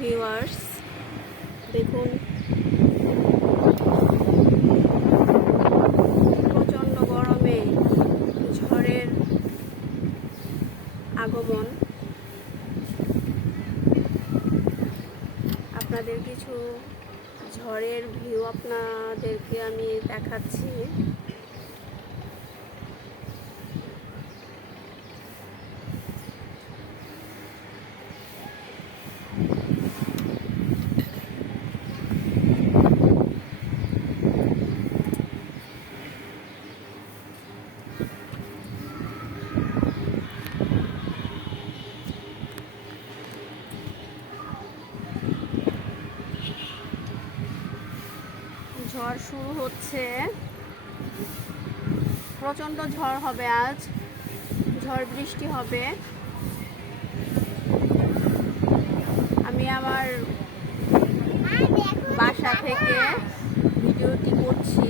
Viewers দেখুন। প্রচণ্ড গরমে ঝড়ের আগমন। আপনাদের কিছু ঝড়ের ভিউ আপনাদেরকে আমি দেখাচ্ছি। ঝড় শুরু হচ্ছে। প্রচণ্ড ঝড় হবে আজ। ঝড় বৃষ্টি হবে। আমি আমার বাসা থেকে ভিডিওটি করছি।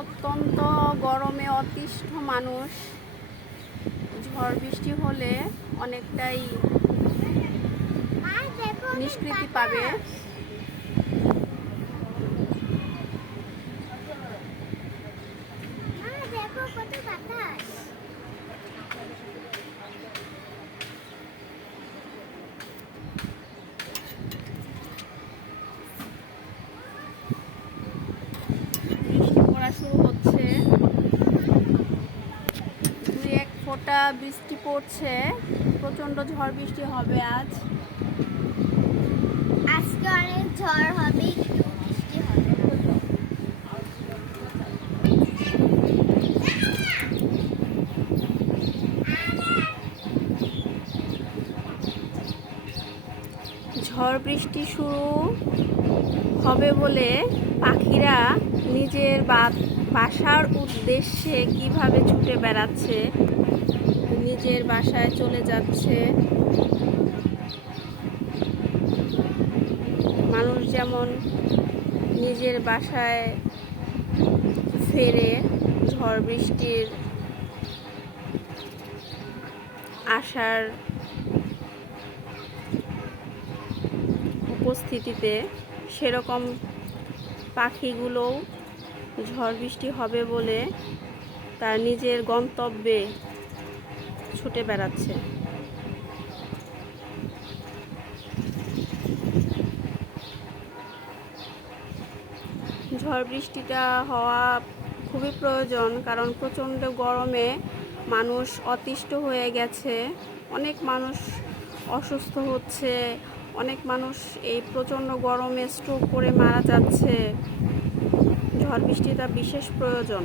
অত্যন্ত গরমে অতিষ্ঠ মানুষ। ঝড় বৃষ্টি হলে অনেকটাই নিষ্কৃতি পাবে দেখো কত বাতাস বৃষ্টি পড়া শুরু হচ্ছে দুই এক ফোঁটা বৃষ্টি পড়ছে। প্রচণ্ড ঝড় বৃষ্টি হবে আজ। আজকে অনেক ঝড় হবে বৃষ্টি হবে। ঝড় বৃষ্টি শুরু হবে বলে পাখিরা নিজের বাসার উদ্দেশ্যে কীভাবে ছুটে বেড়াচ্ছে নিজের বাসায় চলে যাচ্ছে। মানুষ যেমন নিজের বাসায় ফেরে, ঝড় বৃষ্টির আসার উপস্থিতিতে সেরকম পাখিগুলোও ঝড় বৃষ্টি হবে বলে তার নিজের গন্তব্যে ছুটে বেড়াচ্ছে। ঝড় বৃষ্টিটা হওয়া খুবই প্রয়োজন কারণ প্রচণ্ড গরমে মানুষ অতিষ্ঠ হয়ে গেছে। অনেক মানুষ অসুস্থ হচ্ছে, অনেক মানুষ এই প্রচণ্ড গরমে স্ট্রোক করে মারা যাচ্ছে। ঝড় বৃষ্টিটা বিশেষ প্রয়োজন।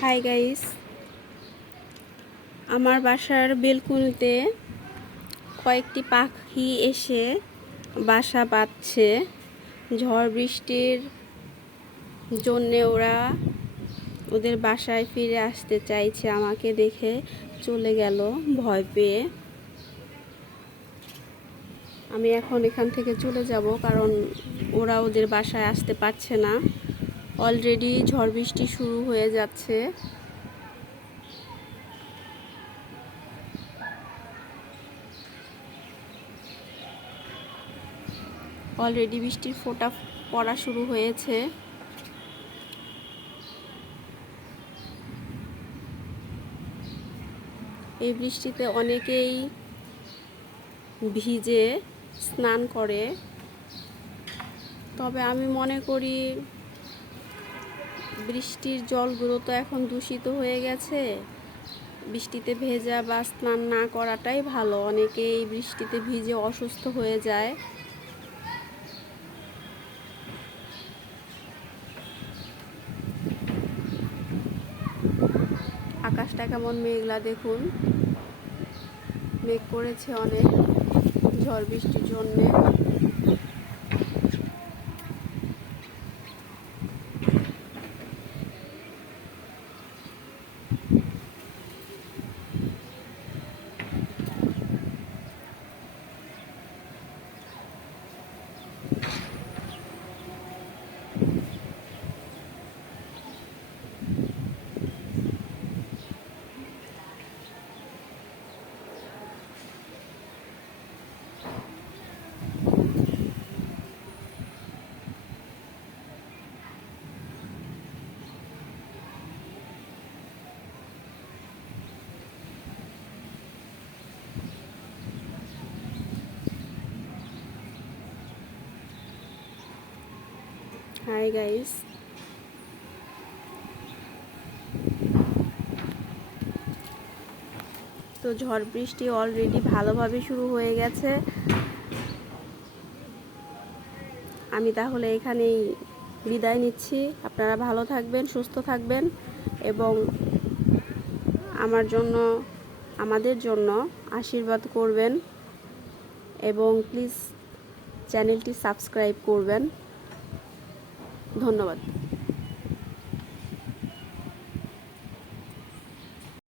হাই গাইস আমার বাসার বেলকুনিতে কয়েকটি পাখি এসে বাসা বাঁধছে। ঝড় বৃষ্টির জন্যে ওরা ওদের বাসায় ফিরে আসতে চাইছে। আমাকে দেখে চলে গেল ভয় পেয়ে। আমি এখন এখান থেকে চলে যাব, কারণ ওরা ওদের বাসায় আসতে পারছে না। অলরেডি ঝড় বৃষ্টি শুরু হয়ে যাচ্ছে। অলরেডি বৃষ্টির ফোঁটা পড়া শুরু হয়েছে। এই বৃষ্টিতে অনেকেই ভিজে স্নান করে। তবে আমি মনে করি বৃষ্টির জলগুলো তো এখন দূষিত হয়ে গেছে। বৃষ্টিতে ভেজা বা স্নান না করাটাই ভালো। অনেকে এই বৃষ্টিতে ভিজে অসুস্থ হয়ে যায়। আকাশটা কেমন মেঘলা দেখুন। মেঘ করেছে অনেক ঝড় বৃষ্টির জন্যে। হাই গাইস তো ঝড় বৃষ্টি অলরেডি ভালোভাবে শুরু হয়ে গেছে। আমি তাহলে এখানেই বিদায় নিচ্ছি। আপনারা ভালো থাকবেন, সুস্থ থাকবেন এবং আমার জন্য, আমাদের জন্য আশীর্বাদ করবেন এবং প্লিজ চ্যানেলটি সাবস্ক্রাইব করবেন। ধন্যবাদ।